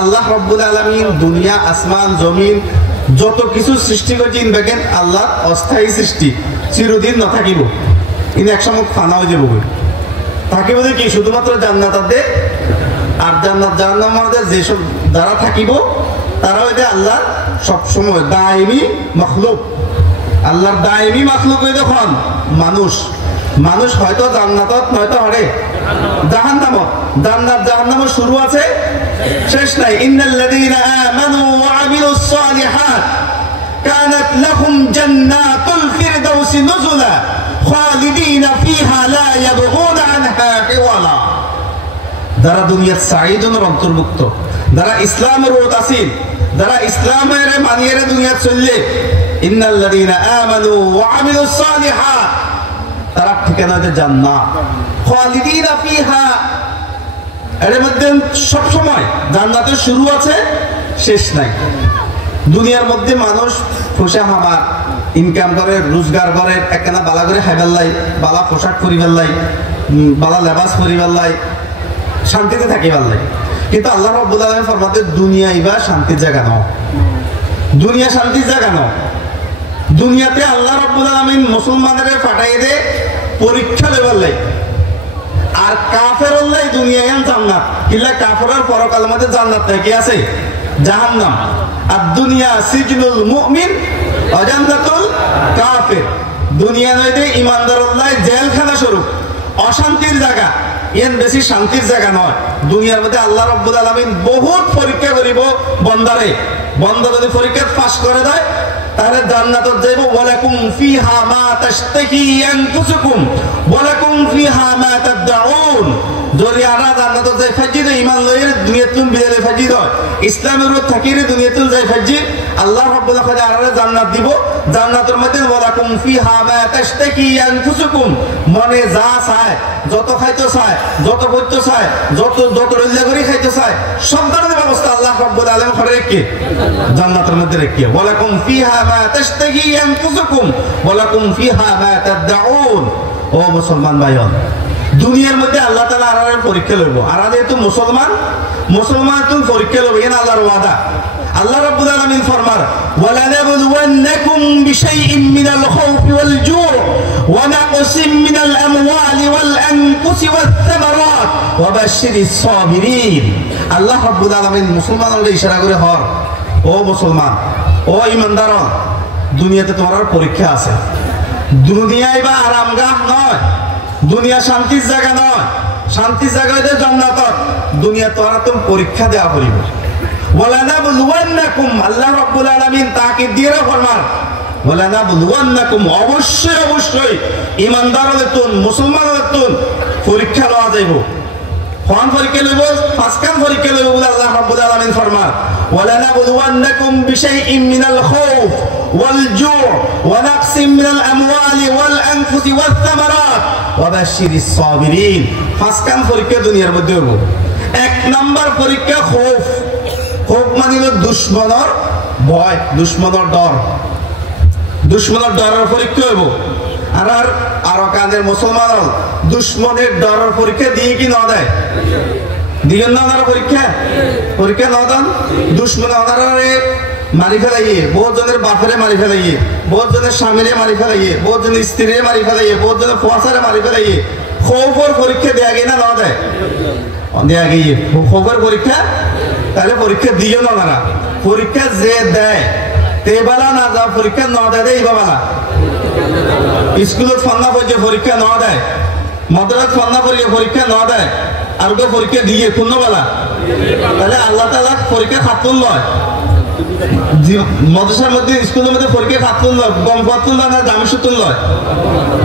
আল্লাহ রাব্বুল আলামিন দুনিয়া আসমান জমিন যত কিছু সৃষ্টি করেছেন দেখেন আল্লাহ অস্থায়ী সৃষ্টি, চিরদিন না থাকিব, কিন্তু একসময় ফানা হয়ে যাব। থাকিব কি শুধুমাত্র জান্নাতে, আর জান্নাত জাহান্নামের মধ্যে যেসব যারা থাকিব তারা হইতে আল্লাহ সবসময় দায়মি মখলুক। আল্লাহর দায়মি মখলুক হইতে খন মানুষ। মানুষ হয়তো জান্নাতত নয়তো হরে জাহান্নামত। জান্নাত জাহান্নামের শুরু আছে, শেষ নাই। ইন্নাল্লাযীনা আমানু ওয়া আমিলুস সালিহাত কানাত লাহুম জান্নাতুল ফিরদাউসি নুজুলা খালিদিনা ফিহা লা ইয়াবগুনা আনহা হিওয়ালা। যারা দুনিয়ার সাঈদুনের অন্তর্ভুক্ত, যারা ইসলামের ওতাসিল, যারা ইসলামের মানিয়ে দুনিয়া চললে, ইন্নাল্লাযীনা আমানু ওয়া আমিলুস সালিহাত, তারা ঠিকানাতে জান্নাত, খালিদিনা ফিহা। এর মধ্যে সব সময় জান্নাতের শুরু আছে, শেষ নাই। দুনিয়ার মধ্যে মানুষ খুশা হামা ইনকাম করে, রোজগার করে, একখানা বালা করে খাইবার লাই, বালা পোশাক পরিবার লাই, বালা লেবাস পরিবার লাই, শান্তিতে থাকিবার লাই। কিন্তু আল্লাহ রাব্বুল আলামিন ফরমাতে দুনিয়া ইবা শান্তির জায়গা নয়, দুনিয়া শান্তির জায়গা নয়। দুনিয়াতে আল্লাহ রাব্বুল আলামিন মুসলমানদের পাঠাইয়ে দে পরীক্ষা লেবার লাই, আর কাফেরের লাই দুনিয়ায় জান্নাত। কিল্লা কাফেরের পরকালের মধ্যে জান্নাত নাই, কি আছে? জাহান্নাম। আর দুনিয়া সিজনুল মুমিন ওয়া জান্নাতুল কাফির। দুনিয়া নইতে ইমানদারের লাই জেলখানা স্বরূপ, অশান্তির জায়গা, এর বেশি শান্তির জায়গা নয়। দুনিয়ার মধ্যে আল্লাহ রাব্বুল আলামিন বহুত পরীক্ষা করিব বন্দারে। বন্দা যদি পরীক্ষা পাস করে দেয় তাহলে জান্নাতত যাইব। ওয়ালাকুম ফিহা মা তাশতাহি আনফুসুকুম ওয়ালাকুম ফিহা মা তাদউন। যদি আরা জান্নাতত যাই ফাজিদ ঈমান লয়ের দুনিয়াতুন বিদালে ফাজিদ হয়, ইসলামের উপর থাকিরে দুনিয়াতুন যাই ফাজিদ, আল্লাহ রাব্বুল আলামিন আরা জান্নাত দিব। জান্নাতের মধ্যে ওয়ালাকুম ফিহা মা তাশতাহি আনফুসুকুম, মনে যা চায়, যত খাইতে চায়, যত পড়তে চায়, যত রইলা করে খাইতে চায়, সব ধরনের ব্যবস্থা আল্লাহ রাব্বুল আলামিন করে রেখে জান্নাতের মধ্যে রেখে। ওয়ালাকুম ফিহা মা তাশতাহি আনফুসুকুম ওয়ালাকুম ফিহা মা তাদউন। ও মুসলমান ভাইগণ, দুনিয়ার মধ্যে আল্লাহ তাআলা আরার পরীক্ষা লইব। আরা যেহেতু মুসলমান তুমি পরীক্ষা লইব, এখানে আল্লাহর ওয়াদা। আল্লাহ রাব্বুল আলামিন ফরমার ওয়ালানাবলুওয়ান্নাকুম বিশাইইন মিনাল খাউফি ওয়াল জুউ ওয়া নাকসিম মিনাল আমওয়ালি ওয়াল আনফুসি ওয়াস সামারাত ওয়া বাশশিরিস সাবিরিন। আল্লাহ রাব্বুল আলামিন মুসলমানদের ইশারা করে হর, ও মুসলমান, ও ইমানদার, দুনিয়াতে তোমার পরীক্ষা আছে। দুনিয়ায় বা আরামগাহ নয়, দুনিয়া শান্তির জায়গা নয়। শান্তির জায়গা হইতে জান্নাত। দুনিয়া তোরা তুমি পরীক্ষা দেওয়া করিব। ওয়ালানাবলুওয়ান্নাকুম, আল্লাহ রাব্বুল আলামিন তাকিদ দিয়ে ফরমান ওয়ালানাবলুওয়ান্নাকুম, অবশ্যই ইমানদারদের তুন, মুসলমানদের তুন পরীক্ষা লওয়া যাইব। কোন পরীক্ষা লইব? পাঁচখান পরীক্ষা লইব বলে আল্লাহ রাব্বুল আলামিন ফরমান ওয়ালানাবলুওয়ান্নাকুম বিশাইইন মিনাল খাউফ ওয়াল জুউ ওয়া নাকসিম মিনাল আমওয়ালি ওয়াল আনফুসি ওয়াস সামারাত ওয়া বাশশিরিস সাবিরিন। পাঁচখান পরীক্ষা দুনিয়ার মধ্যে হইব। এক নাম্বার পরীক্ষা খৌফ। খৌফ মানে হলো দুশমনের ভয়, দুশমনের ডর। দুশমনের ডরের পরীক্ষা হইব। আর কাদের মুসলমান দুশ্মনের ডরের পরীক্ষা দিয়ে কি না দেয়? দিবেন না ওনারা পরীক্ষা না দেন। দুশ্মন ওনারে মারি ফেলাইয়ে, বহুত জনের বাপরে মারি ফেলাইয়ে, বহুত জনের স্বামীরে মারি ফেলাইয়ে, বহুত জনের স্ত্রীরে মারি ফেলাইয়ে, বহুত জনের ফুয়াশারে মারি ফেলাইয়ে। খৌফের পরীক্ষা দেয়া গিয়ে না দেয়? দেয়া গিয়ে খৌফের পরীক্ষা। তাহলে পরীক্ষা দিও না ওনারা। পরীক্ষা যে দেয় তে বেলা না যা, পরীক্ষা না দেয় এই বাবা। স্কুলত ফান্না পর্যায়ে পরীক্ষা না দেয়, মাদ্রাসাত ফান্না পর্যায়ে পরীক্ষা না দেয়, আর ওকে পরীক্ষা দিয়ে পূর্ণবেলা। তাহলে আল্লাহ তাআলা পরীক্ষা খাতুন লয়। মাদ্রাসার মধ্যে স্কুলের মধ্যে পরীক্ষা খাতুন লয়, গম খাতুন লয় না দামি সুতুন লয়।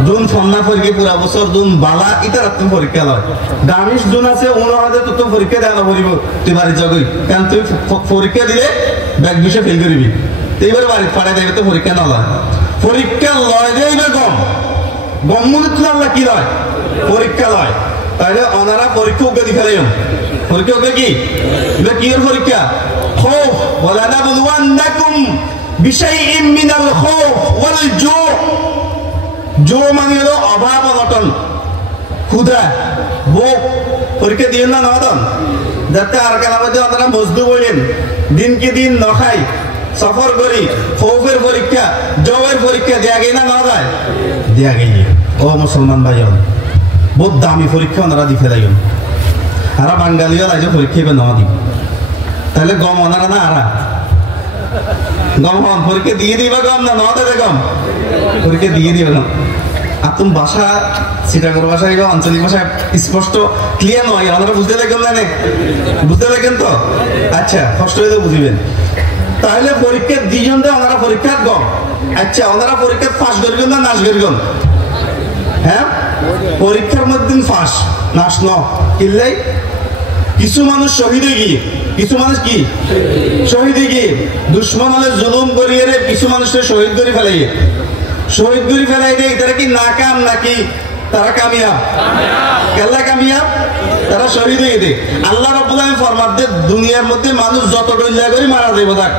জুন ফান্না পরীক্ষা পুরা বছর জুন বালা ইতার তুমি পরীক্ষা লয়। দামি জুন আছে ওনাদের তো পরীক্ষা দেওয়া না পড়িব তুই বাড়ি যাবি, কারণ তুই পরীক্ষা দিলে ব্যাগ বিষয়ে ফেল করবি। এইবারে বাড়ি পাঠাই দেবে তো পরীক্ষা না লয়। পরীক্ষা লয় যে এইবার গম মনে আল্লাহ কি লয়? পরীক্ষা লয়। তাহলে ওনারা পরীক্ষা ওকে দিয়ে ফেলে। পরীক্ষা ওকে কি কি এর পরীক্ষা? খৌফ। ওয়ালানাবলুওয়ান্নাকুম বিশাইইন মিনাল খাউফ ওয়াল জুউ। জু মানে হলো অভাব অনটন, ক্ষুধা, ভোগ। পরীক্ষা দিয়ে না দেন? যাতে আর কালামে আপনারা মজদুর হইলেন দিনকে দিন নখাই সফর করি খৌফের পরীক্ষা জবের পরীক্ষা দেয়া গেই না যায় দেয়া গেই ও মুসলমান ভাইয়ন বহুত দামি পরীক্ষা ওনারা দি ফেলাইন আরা বাঙালিও লাইজে পরীক্ষা এবার না দিব তাহলে গম ওনারা না আরা গম হন পরীক্ষা দিয়ে দিবা গম না নদে গম পরীক্ষা দিয়ে দিবা গম আর তুমি ভাষা চিটাগর ভাষা বা আঞ্চলিক ভাষা স্পষ্ট ক্লিয়ার নয় ওনারা বুঝতে লাগেন না বুঝতে লাগেন তো আচ্ছা কষ্ট হয়ে বুঝিবেন তাহলে পরীক্ষা দুইজন ওনারা পরীক্ষার গম আচ্ছা ওনারা পরীক্ষা পাস করবেন না নাশ করবেন হ্যাঁ পরীক্ষার মধ্যে ফাঁস নাশ ন কিনলেই কিছু মানুষ শহীদ হয়ে গিয়ে কিছু মানুষ কি শহীদ হয়ে গিয়ে দুশ্মন হলে জুলুম করিয়ে রে কিছু মানুষকে শহীদ করে ফেলাইয়ে শহীদ করে ফেলাই দেয় তারা কি নাকাম নাকি তারা কামিয়াব কেল্লা কামিয়াব তারা শহীদ হয়ে দেয় আল্লাহ রাব্বুল আলামিন ফরমাতে দুনিয়ার মধ্যে মানুষ যত ডইলা করে মারা যাবে থাক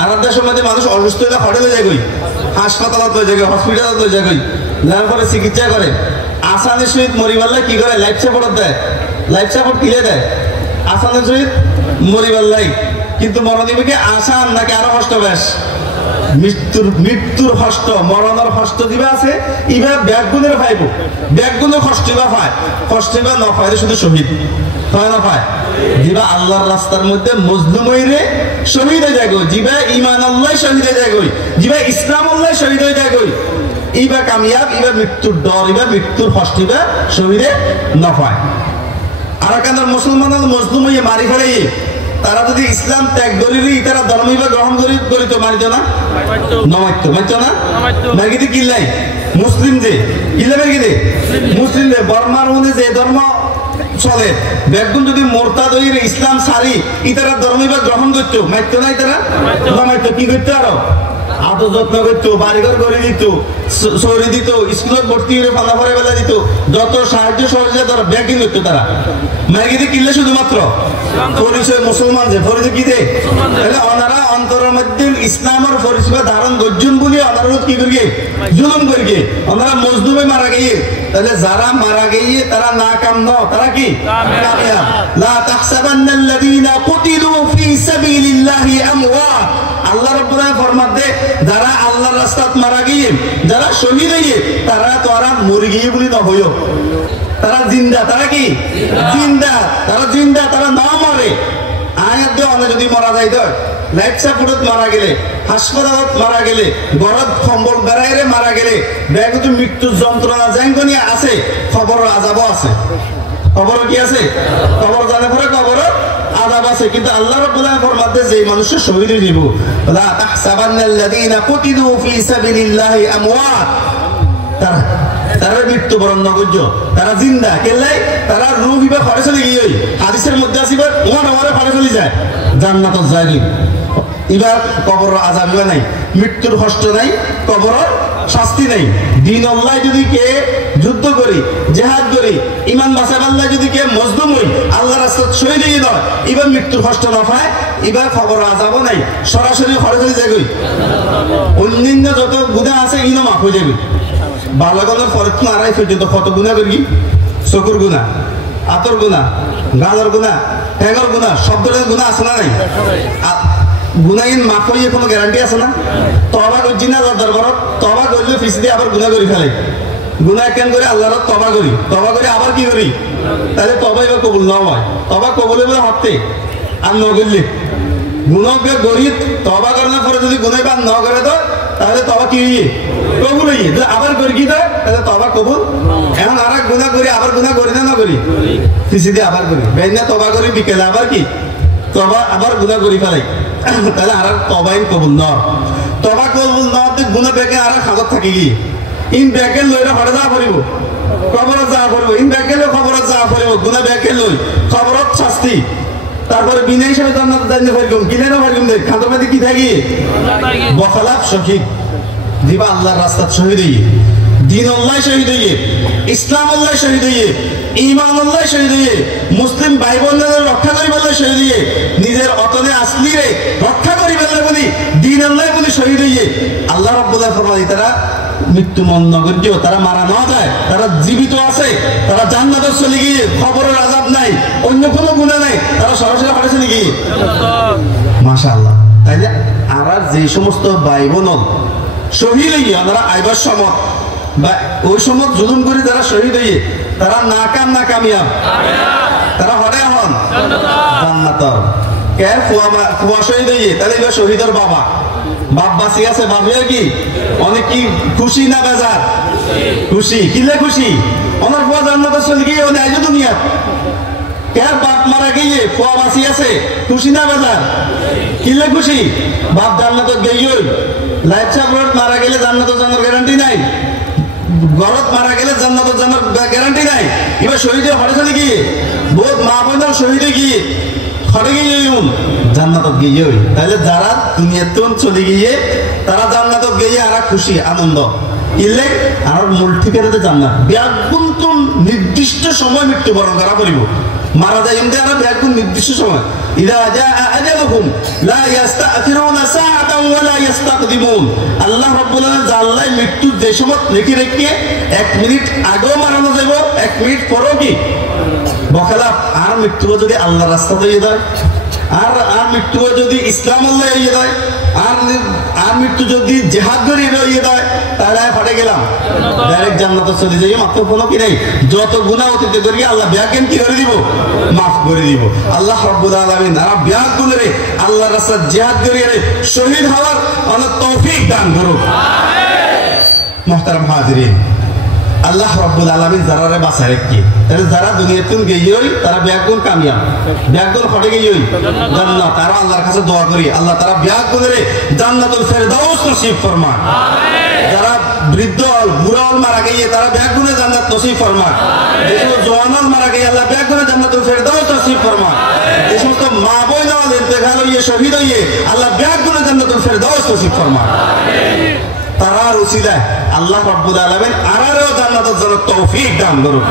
আর দেশের মধ্যে মানুষ অসুস্থ হলে হঠাৎ যায় গই হাসপাতালত হয়ে যায় হসপিটালত হয়ে যায় গই যার পরে চিকিৎসা করে আসানের সহিত মরিবাল্লা কি করে লাইফ সাপোর্ট দেয় লাইফ সাপোর্ট কিনে দেয় আসানের সহিত মরিবাল্লাই কিন্তু মরণিবিকে আসান নাকি আরো কষ্ট বেশ মৃত্যুর কষ্ট মরণের কষ্ট দিবা আছে ইবা ব্যাগগুনের পাইব ব্যাগগুনের কষ্ট বা পায় কষ্ট বা না পাইলে শুধু শহীদ হয় না পায় জিবা আল্লাহর রাস্তার মধ্যে মজলুম হইরে শহীদ হয়ে যায় জিবা ইমান আল্লাহ শহীদ হয়ে যায় জিবা ইসলাম আল্লাহ শহীদ হয়ে যায় ইবা কামিয়াব ইবা মৃত্যুর ডর ইবা মৃত্যুর কষ্ট ইবা শহীদে না পায় আর কেন মুসলমান মজলুম হয়ে মারি ফেলে তারা যদি ইসলাম ত্যাগ করিলি তারা ধর্মই বা গ্রহণ করিত মানিত না মানিত না মাগিতে কিল্লাই মুসলিম যে কিল্লা মাগিতে মুসলিম যে বর্মার মধ্যে যে ধর্ম চলে বেগুন যদি মোরতাদ হইরে ইসলাম সারি ইতারা ধর্মই বা গ্রহণ করতো মানিত না ইতারা মানিত কি করতো আরো আদর যত্ন করতো বাড়িঘর করে দিত সরি দিত স্কুলত ভর্তি হয়ে পালা পরে বেলা দিত যত সাহায্য সহযোগিতা তারা ব্যাগিং করতো তারা ম্যাগিতে কিনলে শুধুমাত্র পরিচয় মুসলমান যে পরিচয় কি দে তাহলে ওনারা অন্তরের মধ্যে ইসলামের পরিচয় ধারণ করছেন বলে ওনারা কি করিয়ে জুলুম করিয়ে ওনারা মজলুমে মারা গিয়ে তাহলে যারা মারা গিয়ে তারা নাকাম ন তারা কি কামিয়াব লা তাহসাবান্নাল্লাযীনা কুতিলু ফী সাবিলিল্লাহি আমওয়াত আল্লাহ রাব্বুল আলামিন ফরমাতে যারা আল্লাহর রাস্তাত মারা গিয়ে যারা শহীদ হয়ে তারা তো আর মরে গিয়ে বলি না হইও তারা জিন্দা তারা কি জিন্দা তারা না মরে আয়াত দেওয়া যদি মারা যায় তো লাইফ সাপোর্টত মারা গেলে হাসপাতালত মারা গেলে গরত কম্বল বেড়াইরে মারা গেলে ব্যাগত মৃত্যুর যন্ত্রণা জাঙ্গনি আছে খবরের আযাবও আছে খবর কি আছে খবর জানে পরে খবর আযাব আছে কিন্তু আল্লাহ রাব্বুল আলামিন ফরমাতে যে মানুষের শহীদ হইব লা তাহসাবান্নাল্লাযীনা কুতিলু ফী সাবিলিল্লাহি আমওয়াত তারা মৃত্যুবরণ নগর্য তারা জিন্দা কেলাই তারা রূহ বিবা ঘরে চলে গিয়ে হাদিসের মধ্যে আসিবার ওমান আমারে ঘরে চলে যায় জান্নাতত যায় এবার কবরের আযাব নাই মৃত্যুর কষ্ট নাই কবরের শাস্তি নাই দিন আল্লাহ যদি কে যুদ্ধ করি জিহাদ করি ঈমান বাঁচাবার যদি কে মজলুম হই আল্লাহর রাস্তায় শহীদ হয়ে নয় এবার মৃত্যুর কষ্ট না পায় এবার কবরের আযাবও নাই সরাসরি ঘরে চলে যায় অন্যান্য যত গুনাহ আছে ইনো মাফ হয়ে যাবে বালগনের পরীক্ষা আড়াই পর্যন্ত কত গুণা করি চকুর গুণা আতর গুণা গালের গুণা ঠ্যাঙের গুণা সব ধরনের গুণা আছে না নাই গুণাহীন মাফ হইয়ে কোনো গ্যারান্টি আছে না তবা করছি না আল্লাহ দরবারত তবা করলে ফিস দিয়ে আবার গুণা করি ফেলে গুণা কেন করে আল্লাহর তবা করি আবার কি করি তাহলে তবা এবার কবুল না হয় তবা কবুল বলে হতে আর ন করলে গুণকে গরিব তবা করার পরে যদি গুণাই বা ন করে তো তাহলে তবা কি হইয়ে কবুল হইয়ে আবার করি কি তো তাহলে তবা কবুল এখন আর এক গুণা করি আবার গুণা করি না করি ফিসি দিয়ে আবার করি বেনা তবা করি বিকেলে আবার কি তবা আবার গুণা করি ফেলাই তাহলে আর তবাই কবুল ন তবা কবুল ন গুণা বেগে আর খাজত থাকি কি ইন ব্যাগে লইলে ঘরে যাওয়া পড়িব খবরত যাওয়া পড়িব ইন ব্যাগে লই খবরত যাওয়া পড়িব গুণা ব্যাগে লই খবরত শাস্তি তারপরে বিনা হিসাবে জান্নাত জানতে পারলাম কিনে না পারলাম দেখ খাতার মধ্যে কি থাকি বখলাফ শহীদ দিবা আল্লাহর রাস্তাত শহীদ হইয়ে দিন আল্লাহ শহীদ হইয়ে ইসলাম আল্লাহ শহীদ হইয়ে ঈমান আল্লাহ শহীদ হইয়ে মুসলিম ভাই বোনদের রক্ষা করি বলে শহীদ হইয়ে নিজের অতনে আসলি রে রক্ষা করি বলে বলি দিন আল্লাহ বলি শহীদ হইয়ে আল্লাহ রাব্বুল আলামিন ফরমায় তারা মৃত্যু মন্নগর্য, তারা মারা না যায়, তারা জীবিত আছে, তারা জান্নাতে চলে গিয়ে খবরের আযাব নাই, অন্য কোনো গুনাহ নাই, তারা সরাসরি হারে চলে গিয়ে মাশাআল্লাহ। তাইলে আর যে সমস্ত ভাই বোন শহীদ হইয়া ওনারা আইবার সময় বা ওই সময় জুলুম করে যারা শহীদ হইয়ে তারা নাকাম না কামিয়াব, তারা হরে হন জান্নাত। কে ফুয়া শহীদ হইয়ে তাহলে এবার শহীদের বাবা বাপ বাঁচি আছে, বাবা কি অনেক কি খুশি না বেজার? খুশি। কিলে খুশি? ওনার ফুয়া জান্নাতে চলে গিয়ে উনি আইজ দুনিয়া। কে বাপ মারা গিয়ে ফুয়া বাঁচি আছে, খুশি না বেজার? কিলে খুশি? বাপ জান্নাতে গিয়ে লাইফ সাপোর্ট মারা গেলে জান্নাতে জানার গ্যারান্টি নাই, গলত মারা গেলে জান্নাতে জানার গ্যারান্টি নাই। এবার শহীদে হরে চলে গিয়ে বহুত মা বোনের শহীদে গিয়ে হরে গিয়ে জান্নাতত গিয়ে। তাহলে যারা দুনিয়াতে চলে গিয়ে তারা জান্নাতত গিয়ে আর খুশি আনন্দ ইলে আর মূল ঠিকানাতে জান্নাত। ব্যাগুণ তো নির্দিষ্ট সময় মৃত্যুবরণ করা করিব, মারা যায় এমনি আর ব্যাগুণ নির্দিষ্ট সময়। ইদা জাআ আজালুহুম লা ইস্তাখিরুনা সাআতান ওয়া লা ইস্তাকদিমুন। আল্লাহ রাব্বুল আলামিন জাল্লাই মৃত্যু যে সময় লিখে রেখে 1 মিনিট আগেও মারানো যাব, 1 মিনিট পরেও কি বখালা। আর মৃত্যু যদি আল্লাহর রাস্তাতে ইয়ে দেয়, আর মৃত্যু যদি ইসলাম আল্লাহ ইয়ে দেয়, আর মৃত্যু যদি জিহাদ করে ইয়ে দেয়, তাহলে ফাটে গেলাম ডাইরেক্ট জান্নাতে চলে যাই। মাত্র কোনো কি নেই, যত গুনাহ অতীতে করি আল্লাহ ব্যাকেন কি করে দিব, মাফ করে দিব। আল্লাহ রাব্বুল আলামিন আর ব্যাক গুণরে আল্লাহর রাস্তায় জিহাদ করে শহীদ হওয়ার অনেক তৌফিক দান করুক। মুহতারাম হাজিরিন, আল্লাহ রাব্বুল আলামিন যারারে বাঁচায় রাখি, তাহলে যারা দুনিয়াতুন গিয়েই তারা ব্যাগুণ কামিয়াব, ব্যাগুণ হটে গিয়েই জান্নাত। তারা আল্লাহর কাছে দোয়া করি আল্লাহ তারা ব্যাগুণরে জান্নাতুল ফেরদাউস নসিব ফরমান। যারা বৃদ্ধ বুড়া মারা গিয়ে তারা ব্যাগুণে জান্নাত নসিব ফরমান। যে সমস্ত জওয়ান মারা গিয়ে আল্লাহ ব্যাগুণে জান্নাতুল ফেরদাউস নসিব ফরমান। যে সমস্ত মা বোন ইন্তেকাল হইয়ে শহীদ হইয়ে আল্লাহ ব্যাগুণে জান্নাতুল ফেরদাউস নসিব ফরমান। তারার উসিলায় আল্লাহ রাব্বুল আলামিন আরও জান্নাতের জন্য তৌফিক দান করুন।